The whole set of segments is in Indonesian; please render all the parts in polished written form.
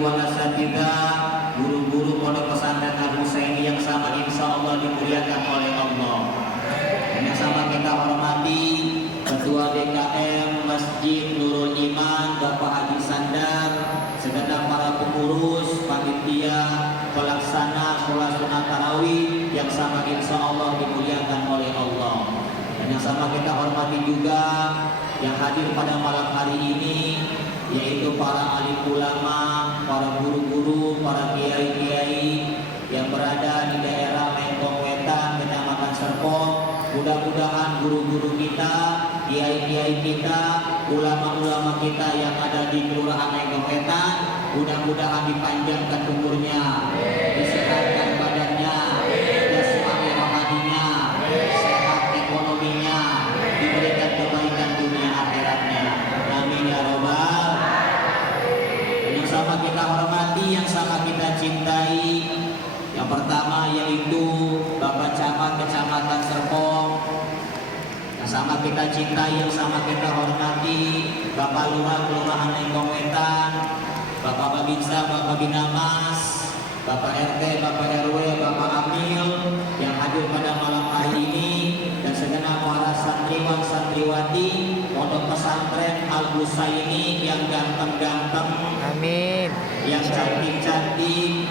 wal asatidzah, guru-guru pondok pesantren Al Husaini yang sama insya Allah dimuliakan oleh Allah. Dan yang sama kita hormati Ketua DKM Masjid Nurul Iman Bapak Haji Sandar, segenap para pengurus, panitia, pelaksana sholat sunat tarawih yang sama insya Allah dimuliakan oleh Allah. Dan yang sama kita hormati juga yang hadir pada malam hari ini, yaitu para alim ulama, para guru-guru, para kiai-kiai yang berada di daerah Mentong Wetan, Kecamatan Serpong. Mudah-mudahan guru-guru kita, kiai-kiai kita, ulama-ulama kita yang ada di Kelurahan Mentong Wetan, mudah-mudahan dipanjangkan umurnya, disehatkan badannya, jasmani rohaninya, sehat ekonominya, diberikan kebaikan dunia akhiratnya. Amin ya robbal. Yang sama kita hormati, yang sama kita cintai, yang pertama yaitu Bapak Camat Kecamatan Serpong, yang sama kita cintai, yang sama kita hormati Bapak Lurah Kelurahan Mentong Wetan, Bapak Babinsa, Bapak Binamas, Bapak RT, Bapak RW, Bapak Amil yang hadir pada malam hari ini, dan segenap para santriwan santriwati pondok pesantren Al Husaini yang ganteng-ganteng, Amin, yang cantik-cantik,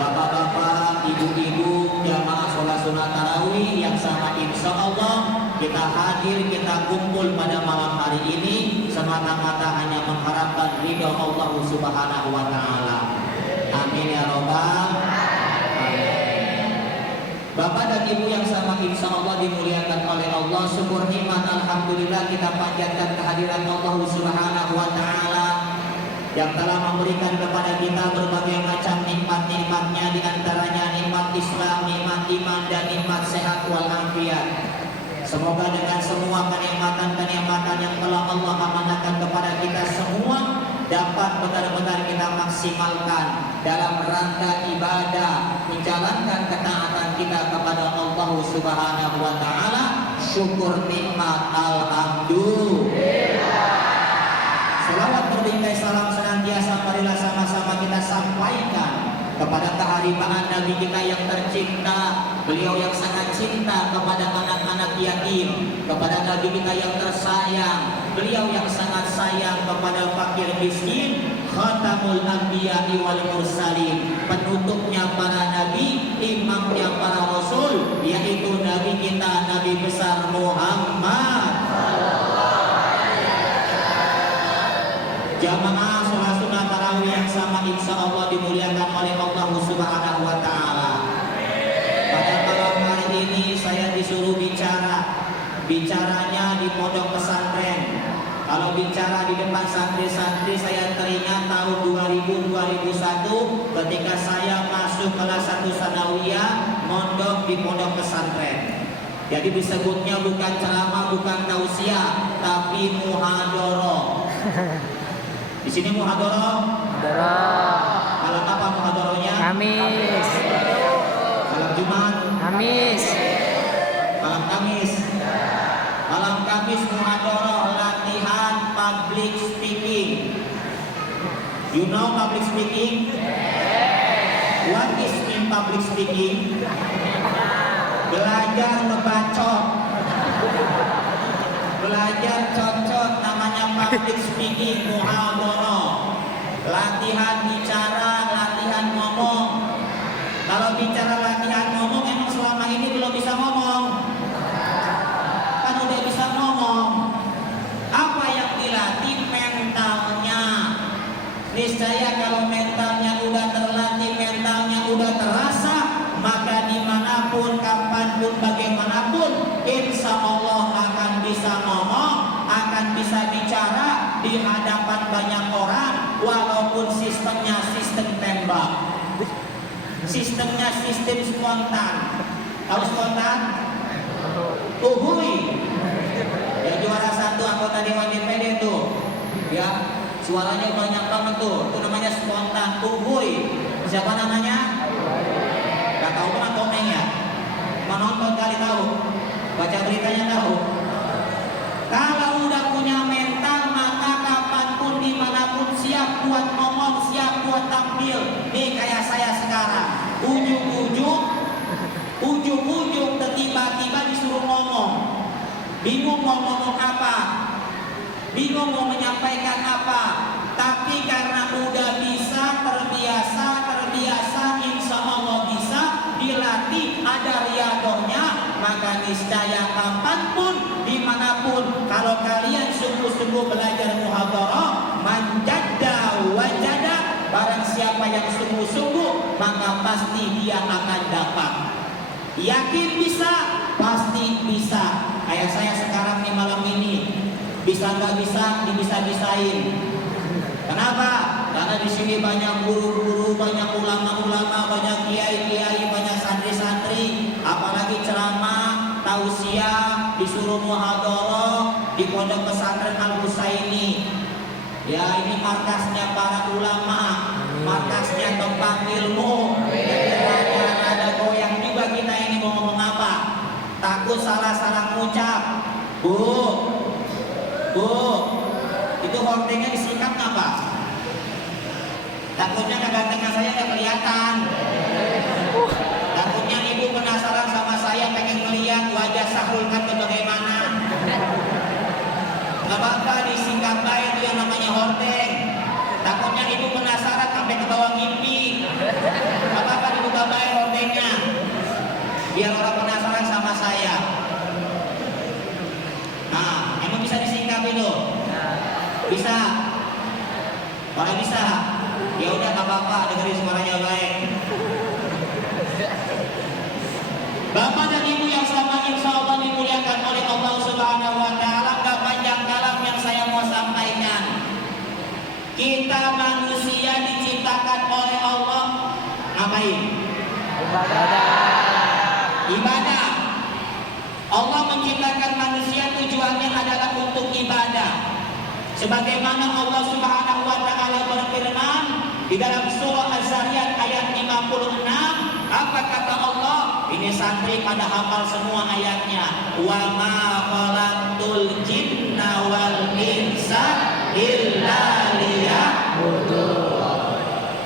bapak-bapak, ibu-ibu, jamaah sholat sunat tarawih yang sama insya Allah kita hadir, kita kumpul pada malam hari ini semata-mata hanya mengharapkan ridho Allah Subhanahu wa Ta'ala. Amin ya robbal. Bapak dan Ibu yang sama insya Allah dimuliakan oleh Allah, syukur nikmat alhamdulillah kita panjatkan kehadiran Allah Subhanahu wa Ta'ala yang telah memberikan kepada kita berbagai macam nikmat-nikmatnya, diantaranya nikmat Islam, nikmat iman, dan nikmat sehat walafiat. Semoga dengan semua kenikmatan-kenikmatan yang telah Allah amanahkan kepada kita semua dapat benar-benar kita maksimalkan dalam rangka ibadah, menjalankan ketaatan kita kepada Allah Subhanahu wa Ta'ala. Syukur nikmat alhamdulillah. Selawat berdikkai salam senantiasa marilah sama-sama kita sampaikan kepada keharibaan Nabi kita yang tercinta, beliau yang sangat cinta kepada anak-anak yatim, kepada Nabi kita yang tersayang, beliau yang sangat sayang kepada fakir miskin, khatamul anbiya'i wal mursalin, penutupnya para nabi, imamnya para rasul, yaitu Nabi kita, Nabi besar Muhammad. Jamaah sholat sunat tarawih yang sama insya Allah dimuliakan oleh Allah Subhanahu wa Ta'ala. Pada malam hari ini saya disuruh bicaranya di pondok pesantren. Kalau bicara di depan santri-santri, saya teringat tahun 2000-2001 ketika saya masuk kelas 1 sanawiyah mondok di pondok pesantren. Jadi disebutnya bukan ceramah, bukan tausiah, tapi muhadharah. Di sini muhadharah. Malam apa muhadharahnya? Kamis. Malam Jumat. Kamis. Malam Kamis. Malam Kamis muhadharah, latihan public speaking. You know public speaking? What is in public speaking? Belajar ngebacot. Belajar cocok, namanya public speaking, muhadharah. Latihan bicara, latihan ngomong. Kalau bicara latihan ngomong, emang selama ini belum bisa ngomong? Kan udah bisa ngomong. Apa yang dilatih? Mentalnya. Niscaya kalau mentalnya udah terlatih, mentalnya udah terasa, maka dimanapun, kapanpun, bagaimanapun, insya Allah akan bisa ngomong, akan bisa bicara di hadapan banyak orang, walaupun sistemnya sistem tembak, sistemnya sistem spontan. Tahu spontan? Uhuy, yang juara 1 anggota Dewan DPD tuh, ya suaranya banyak banget tuh, itu namanya spontan. Uhuy, siapa namanya? Gak tahu kan komeng ya? Menonton kali tahu, baca beritanya tahu. Kalau udah punya mental, maka kapanpun dimanapun siap buat ngomong, siap buat ujung-ujung tiba-tiba disuruh ngomong, bingung mau ngomong apa, bingung mau menyampaikan apa. Tapi karena udah bisa, terbiasa, insya Allah bisa dilatih, ada riadohnya, maka niscaya kapanpun, dimanapun, kalau kalian sungguh-sungguh belajar muhadharah, manjadda wajada, barang siapa yang sungguh-sungguh, maka pasti dia akan dapat. Yakin bisa, pasti bisa. Kayak saya sekarang nih malam ini, bisa nggak bisa, dibisa-bisain. Kenapa? Karena di sini banyak guru-guru, banyak ulama-ulama, banyak kiai-kiai, banyak santri-santri, apalagi ceramah, tausiah, disuruh muhadharah di Pondok Pesantren Al-Husaini. Ya, ini markasnya para ulama, markasnya tempat ilmu. Ada goyang juga kita ini mau ngomong apa? Takut salah-salah mengucap. Bu, itu hordengnya disingkat apa? Takutnya kegantengan saya nggak kelihatan. Takutnya ibu penasaran sama saya, pengen melihat wajah Sahrul kan bagaimana. Gak apa-apa disingkat baik, itu yang namanya hordeng. Takutnya ibu penasaran sampai ke bawah mimpi. Gak apa-apa dibuka baik hordengnya, biar orang penasaran sama saya. Nah, emang bisa disingkat itu? Bisa. Orang bisa. Ya udah nggak apa-apa, dengerin suaranya baik. Bapak dan Ibu yang sama insya Allah dimuliakan oleh Allah Subhanahu Wa Taala, gak panjang kalam yang saya mau sampaikan. Kita manusia diciptakan oleh Allah ngapain? Ibadah. Allah menciptakan manusia tujuannya adalah untuk ibadah. Sebagaimana Allah Subhanahu wa taala berfirman di dalam surah Az-Zariyat ayat 56, apa kata Allah? Ini santri pada hafal semua ayatnya. Wa ma khalaqtul jinna wal insa illa liya'budun.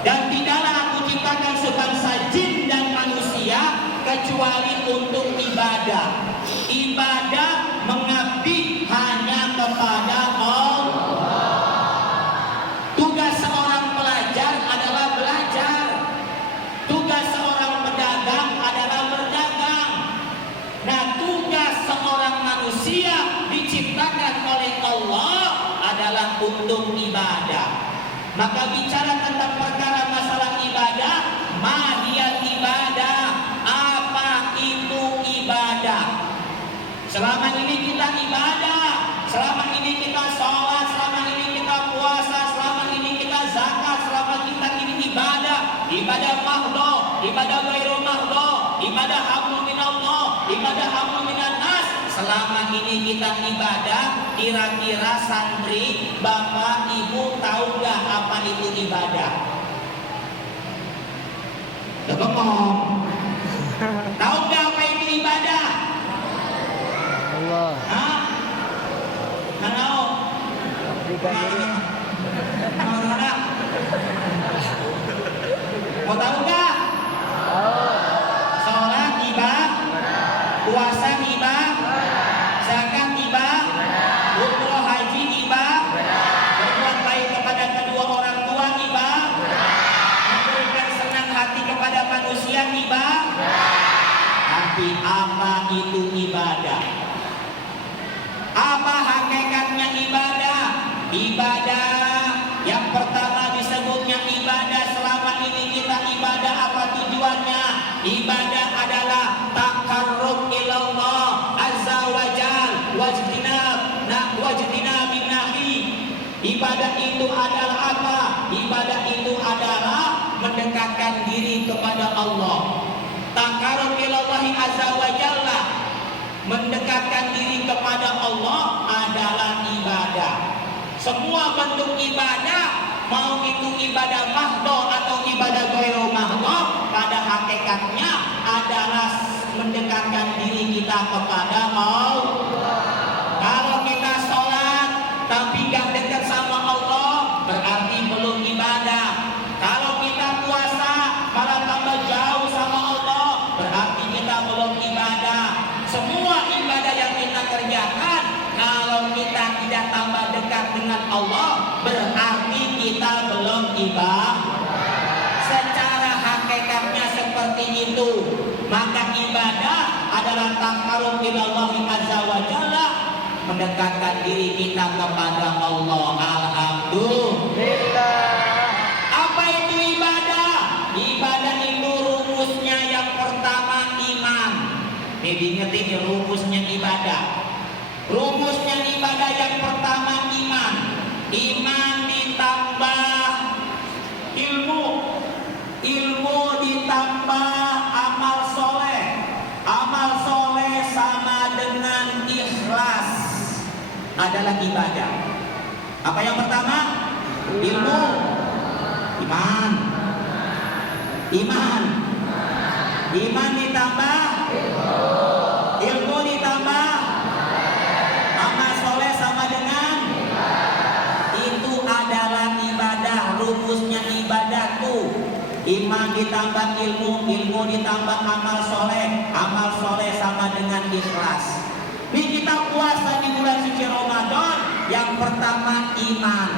Dan tidaklah aku ciptakan sebangsa jin dan manusia kecuali untuk ibadah. Ibadah mengabdi hanya kepada Allah. Tugas seorang pelajar adalah belajar. Tugas seorang pedagang adalah berdagang. Nah, tugas seorang manusia diciptakan oleh Allah adalah untuk ibadah. Maka bicara tentang perkara masalah ibadah, mahiyat ibadah, apa itu ibadah? Selama ini kita ibadah, selama ini kita sholat, selama ini kita puasa, selama ini kita zakat, selama kita ini ibadah mahdo, ibadah ghairu mahdo, ibadah hablum minallah, ibadah hablum minan nas. Selama ini kita ibadah, kira-kira santri, bapak, ibu tahu nggak apa itu ibadah? Udah bengong. Tahu nggak apa itu ibadah? Allah. Hah? Halo. Mau tahu nggak? Sholat ibadah, puasa ibadah, zakat ibadah, umroh haji ibadah, berbuat baik kepada kedua orang tua ibadah, memberikan senang hati kepada manusia ibadah. Tapi apa itu ibadah? Apa hakikatnya ibadah? Ibadah yang pertama disebutnya ibadah. Selama ini kita ibadah, apa tujuannya? Ibadah adalah taqarrub ilallah azza wa jal wajtinab binahi. Ibadah itu adalah apa? Ibadah itu adalah mendekatkan diri kepada Allah. Taqarrub ilallahi azza wa jalla, mendekatkan diri kepada Allah adalah ibadah. Semua bentuk ibadah, mau itu ibadah mahdo atau ibadah ghairu mahdo, pada hakikatnya adalah mendekatkan diri kita kepada Allah. Kalau kita sholat tapi gak dekat sama Allah, berarti belum ibadah. Kalau kita puasa malah tambah jauh sama Allah, berarti kita belum seperti itu, maka ibadah adalah taqarrub ilallah azza wa jalla, mendekatkan diri kita kepada Allah. Alhamdulillah. Apa itu ibadah? Ibadah itu rumusnya yang pertama iman. Ini diingetin rumusnya ibadah. Rumusnya ibadah yang pertama iman. Iman ditambah ilmu. Ilmu ditambah amal soleh. Amal soleh sama dengan ikhlas adalah ibadah. Apa yang pertama? Ilmu. Iman. Iman. Iman ditambah ilmu ditambah amal soleh sama dengan itu adalah ibadah. Rumusnya ibadah tuh iman ditambah ilmu, ilmu ditambah amal soleh sama dengan ikhlas. Ini kita puasa di bulan suci Ramadan. Yang pertama iman.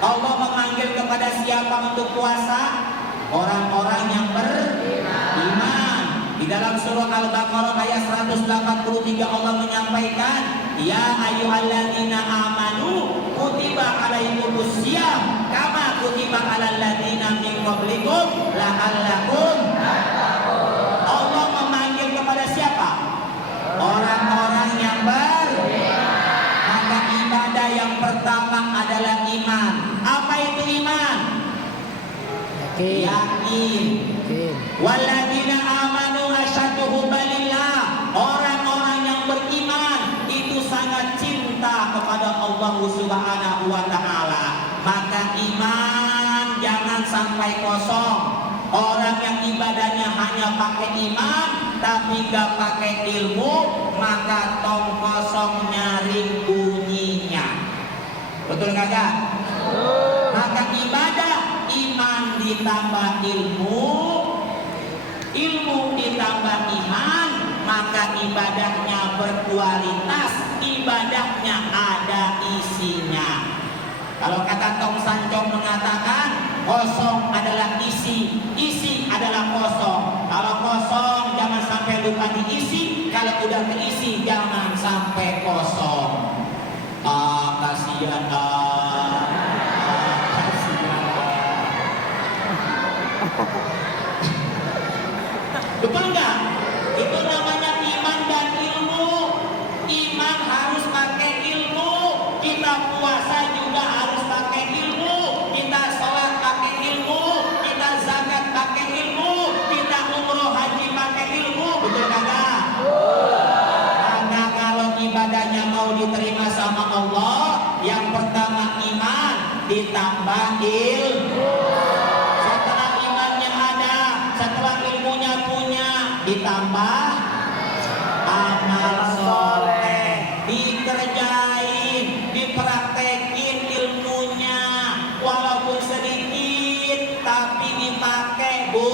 Allah memanggil kepada siapa untuk puasa? Orang-orang yang beriman. Di dalam surah Al-Baqarah ayat 183 Allah menyampaikan, ya ayyuhalladzina amanu kutiba alaikumus syiyam kama kutiba alal ladzina min qablikum la'allakum tattaqun. Allah memanggil kepada siapa? Orang-orang yang beriman. Maka ibadah yang pertama adalah iman. Apa itu iman? Yakin. Walladzina amanu asyaddu hubbalillah. Orang-orang yang beriman itu sangat cinta kepada Allah Subhanahu wa taala. Maka iman jangan sampai kosong. Orang yang ibadahnya hanya pakai iman tapi gak pakai ilmu, maka tong kosong nyaring bunyinya. Betul kagak? Maka ibadah iman ditambah ilmu, ilmu ditambah iman, maka ibadahnya berkualitas, ibadahnya ada isinya. Kalau kata Tong Sancong mengatakan kosong adalah isi, isi adalah kosong. Kalau kosong jangan sampai lupa diisi, kalau udah keisi jangan sampai kosong. Kasihan betul nggak? Itu namanya iman dan ilmu. Iman harus pakai ilmu. Kita puasa juga harus pakai ilmu. Kita sholat pakai ilmu. Kita zakat pakai ilmu. Kita umroh haji pakai ilmu. Betul kagak? Karena kalau ibadahnya mau diterima sama Allah, yang pertama iman ditambah ilmu. Setelah imannya ada, setelah ilmunya punya, ditambah amal soleh, dikerjain, dipraktekin ilmunya, walaupun sedikit tapi dipakai, Bu.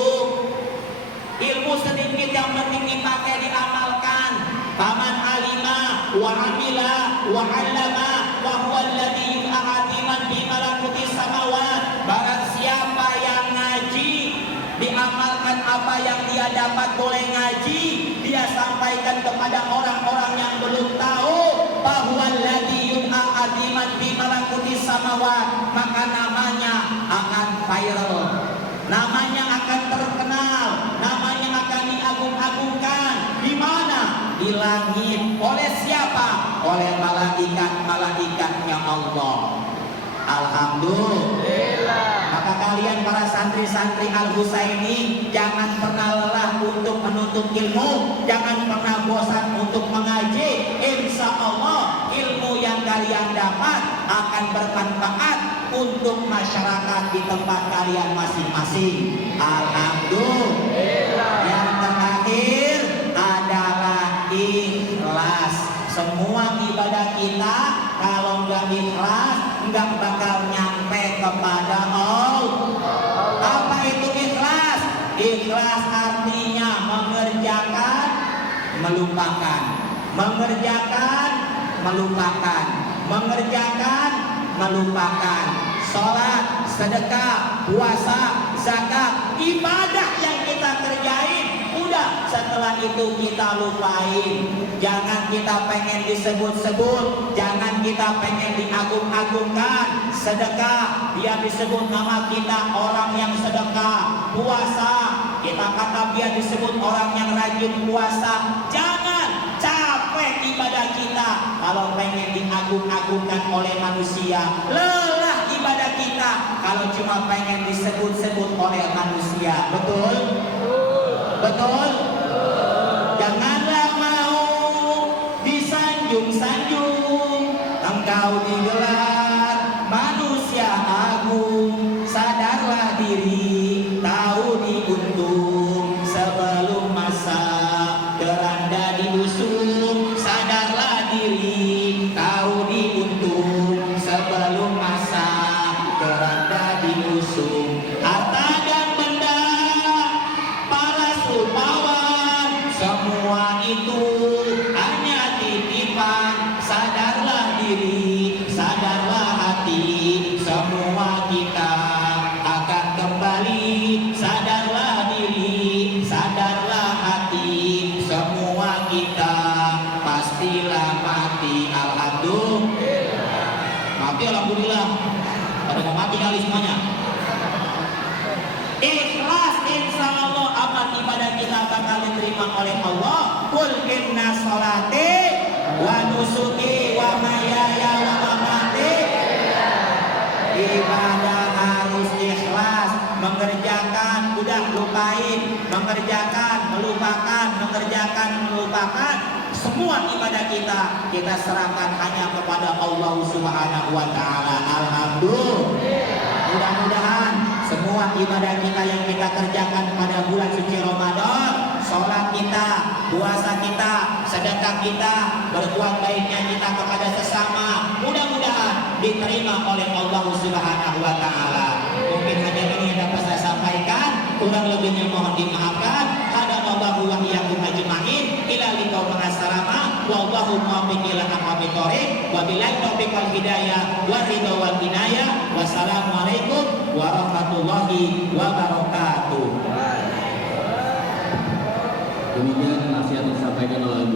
Ilmu sedikit yang penting dipakai, diamalkan. Faman alima wa amila wa 'allama wa huwa alladzi yu'adiman bi malakuti samawat. Barang siapa yang ngaji, diamalkan apa yang dia dapat boleh ngaji, dia sampaikan kepada orang-orang yang belum tahu bahwa alladzi yu'adiman bi malakuti samawat, maka namanya akan viral, namanya akan terkenal, namanya akan diagung-agungkan. Di mana? Di langit. Oleh siapa? Oleh malaikat-malaikatnya Allah. Alhamdulillah. Maka kalian para santri-santri Al-Husaini jangan pernah lelah untuk menuntut ilmu, jangan pernah bosan untuk mengaji. Insya Allah ilmu yang kalian dapat akan bermanfaat untuk masyarakat di tempat kalian masing-masing. Alhamdulillah. Yang terakhir adalah ikhlas. Semua ibadah kita kalau nggak ikhlas nggak bakal nyampe kepada Allah. Apa itu ikhlas? Ikhlas artinya mengerjakan, melupakan, mengerjakan, melupakan, mengerjakan, melupakan. Sholat, sedekah, puasa, zakat, ibadah yang kita kerjakan setelah itu kita lupain. Jangan kita pengen disebut-sebut, jangan kita pengen diagung-agungkan. Sedekah, biar disebut nama kita orang yang sedekah. Puasa, kita kata biar disebut orang yang rajin puasa. Jangan capek ibadah kita kalau pengen diagung-agungkan oleh manusia. Lelah ibadah kita kalau cuma pengen disebut-sebut oleh manusia. Betul? Betul? Janganlah mau disanjung-sanjung, engkau digelar manusia agung. Sadarlah diri, tahu diuntung sebelum masa keranda diusung. Sadarlah diri, tahu diuntung sebelum masa keranda diusung. Harta dan benda, para rupawan, semua itu hanya titipan. Sadarlah diri, sadarlah hati, semua kita akan kembali. Sadarlah diri, sadarlah hati, semua kita pastilah mati. Alhamdulillah. Mati alhamdulillah. Pada mau mati kali semuanya. Ikhlas, insya Allah amal ibadah kita bakal diterima oleh Allah. Qul inna sholati wa nusuki wa mahyaya wa mamati. Ibadah harus ikhlas, mengerjakan udah lupain, mengerjakan melupakan, mengerjakan melupakan. Semua ibadah kita serahkan hanya kepada Allah Subhanahu wa taala. Alhamdulillah. Mudah-mudahan semua ibadah kita yang kita kerjakan pada bulan suci Ramadan, sholat kita, puasa kita, sedekah kita, berbuat baiknya kita kepada sesama, mudah-mudahan diterima oleh Allah Subhanahu wa taala. Mungkin hanya ini yang dapat saya sampaikan, kurang lebihnya mohon dimaafkan. Hadanallahu wa iyyakum ajma'in ila liqaء ma'as-salamah wallahu muwaffiq ila aqwamit thoriq wa billahi taufiq wal hidayah wa ridha wal inayah. Wassalamualaikum warahmatullahi wabarakatuh. Demikian nasihat yang disampaikan oleh